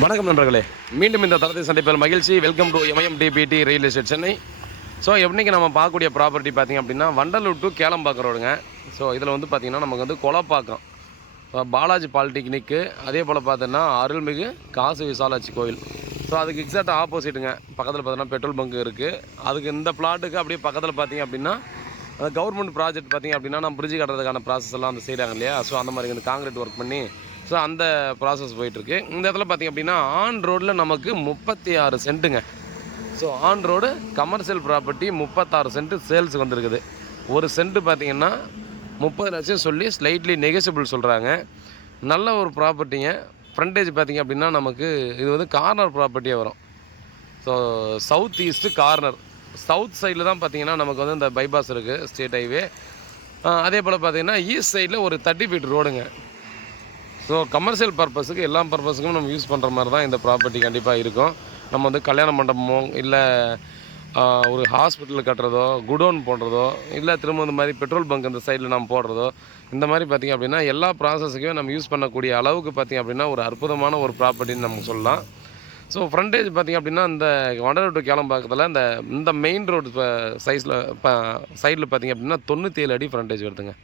வணக்கம் நண்பர்களே, மீண்டும் இந்த தரத்தை சந்திப்பதில் மகிழ்ச்சி. Welcome to MMTPT real estate Chennai. So இன்றைக்கி நம்ம பார்க்கக்கூடிய ப்ராப்பர்ட்டி பார்த்திங்க அப்படின்னா வண்டலூர் டு கேளம்பாக்கம் ரோடுங்க. ஸோ இதில் வந்து பார்த்திங்கன்னா நமக்கு வந்து கொலப்பாக்கம் பாலாஜி பாலிடெக்னிக்கு, அதே போல் பார்த்தோன்னா அருள்மிகு காசு விசாலாட்சி கோயில். ஸோ அதுக்கு எக்ஸாக்டாக ஆப்போசிட்டுங்க. பக்கத்தில் பார்த்தீங்கன்னா பெட்ரோல் பங்க் இருக்குது. அதுக்கு இந்த பிளாட்டுக்கு அப்படியே பக்கத்தில் பார்த்திங்க அப்படின்னா அந்த கவர்மெண்ட் ப்ராஜெக்ட் பார்த்திங்க அப்படின்னா நம்ம பிரிட்ஜ் கட்டுறதுக்கான ப்ராசஸ் எல்லாம் வந்து செய்கிறாங்க இல்லையா. ஸோ அந்த மாதிரி இந்த காங்கிரீட் ஒர்க் பண்ணி ஸோ அந்த ப்ராசஸ் போயிட்டுருக்கு. இந்த இடத்துல பார்த்திங்க அப்படின்னா ஆன் ரோடில் நமக்கு 36 சென்ட்டுங்க. So on road commercial property 36 cent சேல்ஸுக்கு வந்துருக்குது. ஒரு சென்ட்டு பார்த்திங்கன்னா 30 லட்சம் சொல்லி ஸ்லைட்லி நெகோசியபிள் சொல்கிறாங்க. நல்ல ஒரு ப்ராப்பர்ட்டிங்க. ஃப்ரண்டேஜ் பார்த்திங்க அப்படின்னா நமக்கு இது வந்து கார்னர் ப்ராப்பர்ட்டியாக வரும். So south east corner, south சைடில் தான் பார்த்திங்கன்னா நமக்கு வந்து இந்த பைபாஸ் இருக்குது, ஸ்டேட் ஹைவே. அதே போல் பார்த்திங்கன்னா ஈஸ்ட் சைடில் ஒரு 30 ஃபீட் ரோடுங்க. ஸோ கமர்ஷியல் பர்பஸுக்கு எல்லா பர்பஸுக்கும் நம்ம யூஸ் பண்ணுற மாதிரி தான் இந்த ப்ராப்பர்ட்டி கண்டிப்பாக இருக்கும். நம்ம வந்து கல்யாண மண்டபமோ இல்லை ஒரு ஹாஸ்பிட்டல் கட்டுறதோ, குடோன் போடுறதோ, இல்லை திரும்ப இந்த மாதிரி பெட்ரோல் பங்க் இந்த சைடில் நம்ம போடுறதோ, இந்த மாதிரி பார்த்திங்க அப்படின்னா எல்லா ப்ராசஸுக்கும் நம்ம யூஸ் பண்ணக்கூடிய அளவுக்கு பார்த்திங்க அப்படின்னா ஒரு அற்புதமான ஒரு ப்ராப்பர்ட்டின்னு நம்ம சொல்லலாம். ஸோ ஃப்ரண்டேஜ் பார்த்திங்க அப்படின்னா இந்த வண்டலூர் டு கேளம்பாக்கத்தில் இந்த மெயின் ரோடு சைஸில் சைடில் பார்த்திங்க அப்படின்னா 97 அடி ஃப்ரண்டேஜ் வருதுங்க.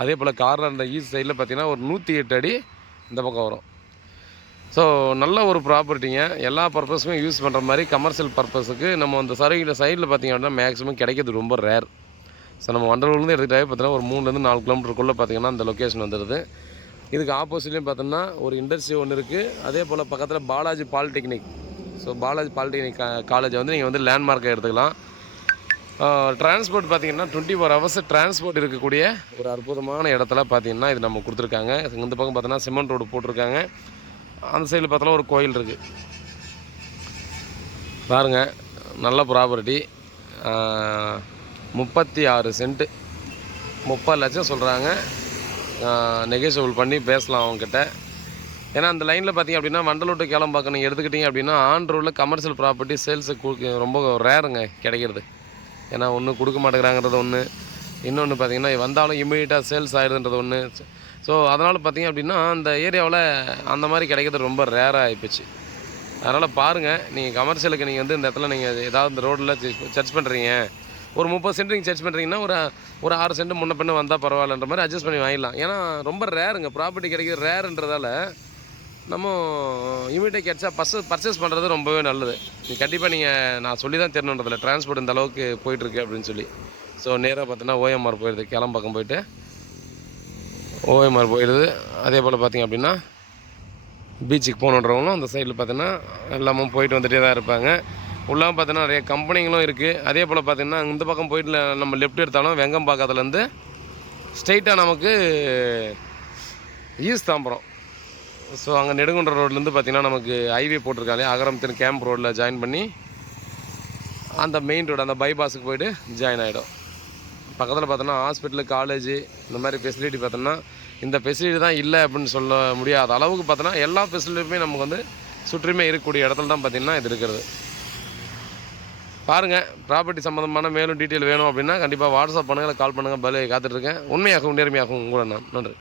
அதே போல் கார்னர் இந்த ஈஸ்ட் சைடில் பார்த்திங்கன்னா ஒரு 108 அடி இந்த பக்கம் வரும். ஸோ நல்ல ஒரு ப்ராப்பர்ட்டிங்க. எல்லா பர்பஸுக்கும் யூஸ் பண்ணுற மாதிரி கமர்ஷியல் பர்பஸுக்கு நம்ம அந்த சைடில் பார்த்திங்க அப்படின்னா மேக்ஸிமம் கிடைக்கிறது ரொம்ப ரேர். ஸோ நம்ம வண்டலூர்லேருந்து எடுத்துகிட்டாவே பார்த்தீங்கன்னா ஒரு 3-4 கிலோமீட்டருக்குள்ளே பார்த்திங்கன்னா அந்த லொக்கேஷன் வந்துடுது. இதுக்கு ஆப்போசிட்லேயும் பார்த்தோம்னா ஒரு இண்டஸ்ட்ரி ஒன்று இருக்குது. அதே போல் பக்கத்தில் Balaji polytechnic. So Balaji polytechnic காலேஜை வந்து நீங்கள் வந்து லேண்ட்மார்க்கை எடுத்துக்கலாம். டிரான்ஸ்போர்ட் பார்த்திங்கன்னா 24 ஹவர்ஸ் டிரான்ஸ்போர்ட் இருக்கக்கூடிய ஒரு அற்புதமான இடத்துல பார்த்திங்கன்னா இது நம்ம கொடுத்துருக்காங்க. இந்த பக்கம் பார்த்தோன்னா சிமெண்ட் ரோடு போட்டிருக்காங்க. அந்த சைடில் பார்த்தோன்னா ஒரு கோயில் இருக்குது பாருங்கள். நல்ல ப்ராப்பர்ட்டி. 36 சென்ட்டு 30 லட்சம் சொல்கிறாங்க. நெகோசியபிள் பண்ணி பேசலாம் அவங்கக்கிட்ட. ஏன்னா அந்த லைனில் பார்த்திங்க அப்படின்னா வண்டலூர் டு கேளம்பாக்கம் நீங்கள் எடுத்துக்கிட்டிங்க அப்படின்னா ஆன் ரோடில் கமர்ஷியல் ப்ராப்பர்ட்டி சேல்ஸுக்கு ரொம்ப ரேருங்க கிடைக்கிறது. ஏன்னா ஒன்று கொடுக்க மாட்டேங்கிறாங்கிறது ஒன்று, இன்னொன்று பார்த்திங்கன்னா வந்தாலும் இமீடியட்டாக சேல்ஸ் ஆகிடுதுன்றது ஒன்று. ஸோ அதனால் பார்த்திங்க அப்படின்னா அந்த ஏரியாவில் அந்த மாதிரி கிடைக்கிறது ரொம்ப ரேராக ஆகிப்போச்சு. அதனால் பாருங்கள், நீங்கள் கமர்ஷியலுக்கு நீங்கள் வந்து இந்த இடத்துல நீங்கள் ஏதாவது இந்த ரோடில் சர்ச் பண்ணுறீங்க, ஒரு 30 சென்ட் நீங்கள் சர்ச் பண்ணுறீங்கன்னா ஒரு 6 சென்ட் முன்ன பின்ன வந்தால் பரவாயில்லன்ற மாதிரி அட்ஜஸ்ட் பண்ணி வாங்கிடலாம். ஏன்னா ரொம்ப ரேருங்க ப்ராப்பர்ட்டி கிடைக்கிறது ரேருன்றதால நம்ம இமீடியட்டாக கிடச்சா பர்ச்சேஸ் பண்ணுறது ரொம்பவே நல்லது. கண்டிப்பாக நான் சொல்லி தான் தெரியணுன்றதில்ல, டிரான்ஸ்போர்ட் இந்த அளவுக்கு போயிட்டுருக்கு அப்படின்னு சொல்லி. ஸோ நேராக பார்த்தோன்னா OMR போயிடுது, கேளம்பாக்கம் போயிட்டு OMR போயிடுது. அதே போல் பார்த்திங்க அப்படின்னா பீச்சுக்கு போகணுன்றவங்களும் அந்த சைடில் பார்த்தீங்கன்னா எல்லாமும் போயிட்டு வந்துகிட்டே தான் இருப்பாங்க. உள்ளாமல் பார்த்தீங்கன்னா நிறைய கம்பெனிங்களும் இருக்குது. அதே போல் பார்த்திங்கன்னா இந்த பக்கம் போயிட்டு நம்ம லெஃப்ட் எடுத்தாலும் வெங்கம்பாக்கத்துலேருந்து ஸ்ட்ரெயிட்டாக நமக்கு ஈஸ்ட் தாம்பரம். ஸோ அங்கே நெடுங்குன்ற ரோட்லேருந்து பார்த்திங்கன்னா நமக்கு ஹைவே போட்டிருக்காங்க. அகரம்தின் கேம்ப் ரோடில் ஜாயின் பண்ணி அந்த மெயின் ரோடு அந்த பைபாஸுக்கு போய்ட்டு ஜாயின் ஆகிடும். பக்கத்தில் பார்த்தோன்னா ஹாஸ்பிட்டலு, காலேஜு, இந்த மாதிரி ஃபெசிலிட்டி பார்த்தோன்னா இந்த ஃபெசிலிட்டி தான் இல்லை அப்படின்னு சொல்ல முடியாத அளவுக்கு பார்த்தோன்னா எல்லா ஃபெசிலிட்டியுமே நமக்கு வந்து சுற்றியுமே இருக்கக்கூடிய இடத்துல தான் பார்த்திங்கன்னா இது இருக்கிறது. பாருங்கள், ப்ராப்பர்ட்டி சம்மந்தமான மேலும் டீட்டெயில் வேணும் அப்படின்னா கண்டிப்பாக வாட்ஸ்அப் பண்ணுங்கள், கால் பண்ணுங்கள். பதிலை காத்துட்ருக்கேன். உண்மையாகவும் நேர்மையாகவும் உங்களை நான் நன்றி.